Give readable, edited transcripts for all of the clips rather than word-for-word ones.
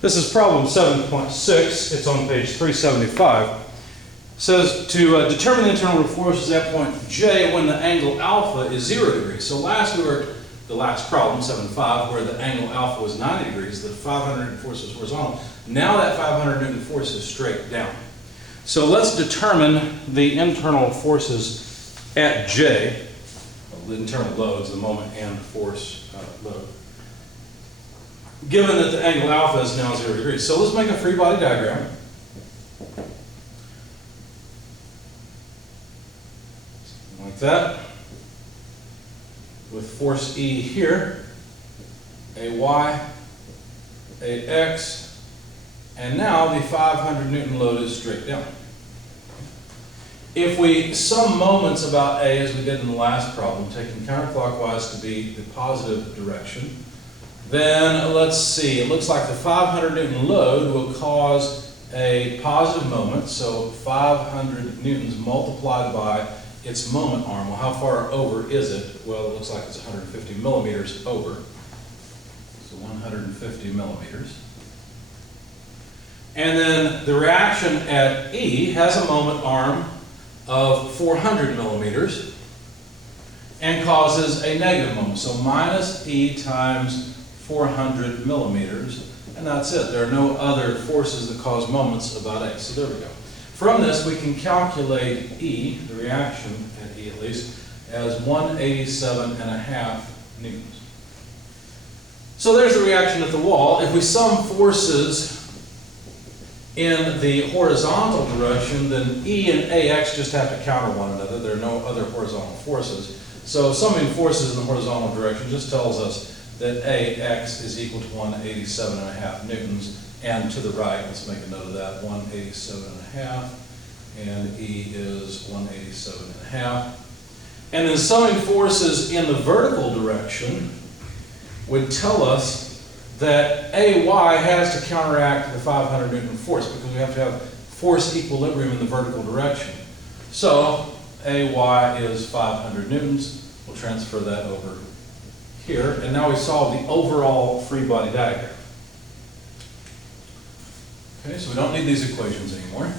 This is problem 7.6. It's on page 375. It says to determine the internal forces at point J when the angle alpha is 0 degrees. So last we were at the last problem, 7.5, where the angle alpha was 90 degrees, the 500 Newton force was horizontal. Now that 500 Newton force is straight down. So let's determine the internal forces at J, the internal loads, the moment and force load, given that the angle alpha is now 0 degrees. So let's make a free body diagram. Like that, with force E here, AY, AX, and now the 500 Newton load is straight down. If we sum moments about A as we did in the last problem, taking counterclockwise to be the positive direction, then let's see, it looks like the 500 Newton load will cause a positive moment, so 500 Newtons multiplied by its moment arm. Well, how far over is it? Well, it looks like it's 150 millimeters over. So 150 millimeters. And then the reaction at E has a moment arm of 400 millimeters and causes a negative moment. So minus E times 400 millimeters, and that's it. There are no other forces that cause moments about A. So there we go. From this, we can calculate E, the reaction at E at least, as 187.5 newtons. So there's the reaction at the wall. If we sum forces in the horizontal direction, then E and AX just have to counter one another. There are no other horizontal forces. So summing forces in the horizontal direction just tells us that AX is equal to 187.5 newtons. And to the right, let's make a note of that, 187.5, and E is 187.5. And then summing forces in the vertical direction would tell us that AY has to counteract the 500 Newton force because we have to have force equilibrium in the vertical direction. So AY is 500 newtons. We'll transfer that over here. And now we solve the overall free body diagram. Okay, so we don't need these equations anymore.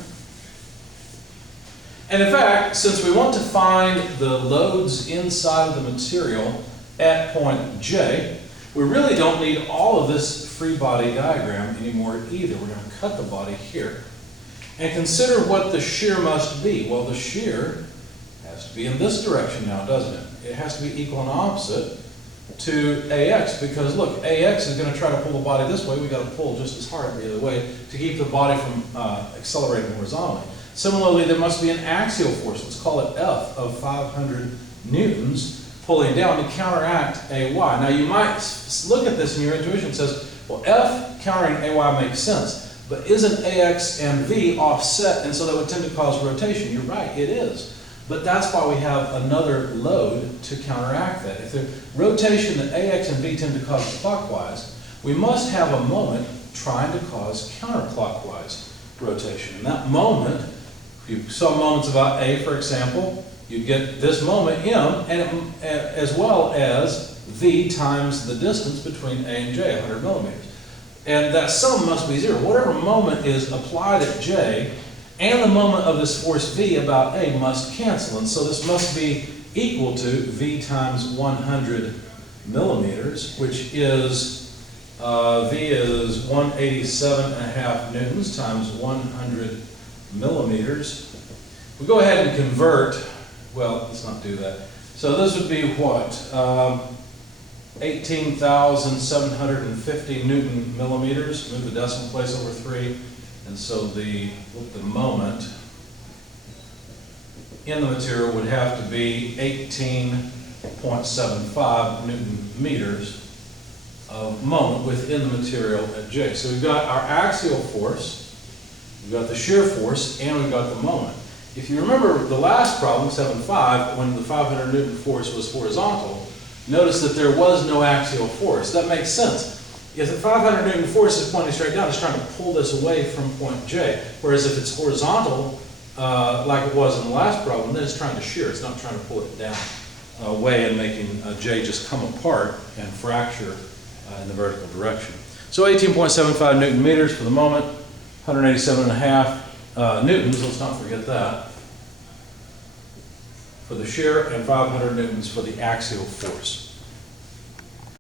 And in fact, since we want to find the loads inside of the material at point J, we really don't need all of this free body diagram anymore either. We're going to cut the body here. And consider what the shear must be. Well, the shear has to be in this direction now, doesn't it? It has to be equal and opposite to AX, because look, AX is going to try to pull the body this way. We've got to pull just as hard the other way to keep the body from accelerating horizontally. Similarly, there must be an axial force, let's call it F, of 500 newtons pulling down to counteract AY. Now you might look at this and your intuition says, well, F countering AY makes sense, but isn't AX and V offset, and so that would tend to cause rotation? You're right, it is. But that's why we have another load to counteract that. If the rotation that AX and V tend to cause clockwise, we must have a moment trying to cause counterclockwise rotation. And that moment, if you saw moments about A, for example, you get this moment M, and as well as V times the distance between A and J, 100 millimeters. And that sum must be 0. Whatever moment is applied at J and the moment of this force V about A must cancel. And so this must be equal to V times 100 millimeters, which is, V is 187.5 newtons times 100 millimeters. We go ahead and convert. Well, let's not do that. So this would be what? 18,750 Newton millimeters. Move the decimal place over 3. And so the moment in the material would have to be 18.75 Newton meters of moment within the material at J. So we've got our axial force, we've got the shear force, and we've got the moment. If you remember the last problem, 7.5, when the 500 Newton force was horizontal, notice that there was no axial force. That makes sense. If the 500 Newton force is pointing straight down, it's trying to pull this away from point J. Whereas if it's horizontal, like it was in the last problem, then it's trying to shear. It's not trying to pull it down away and making J just come apart and fracture in the vertical direction. So 18.75 Newton meters for the moment, 187.5 newtons, let's not forget that, for the shear, and 500 newtons for the axial force.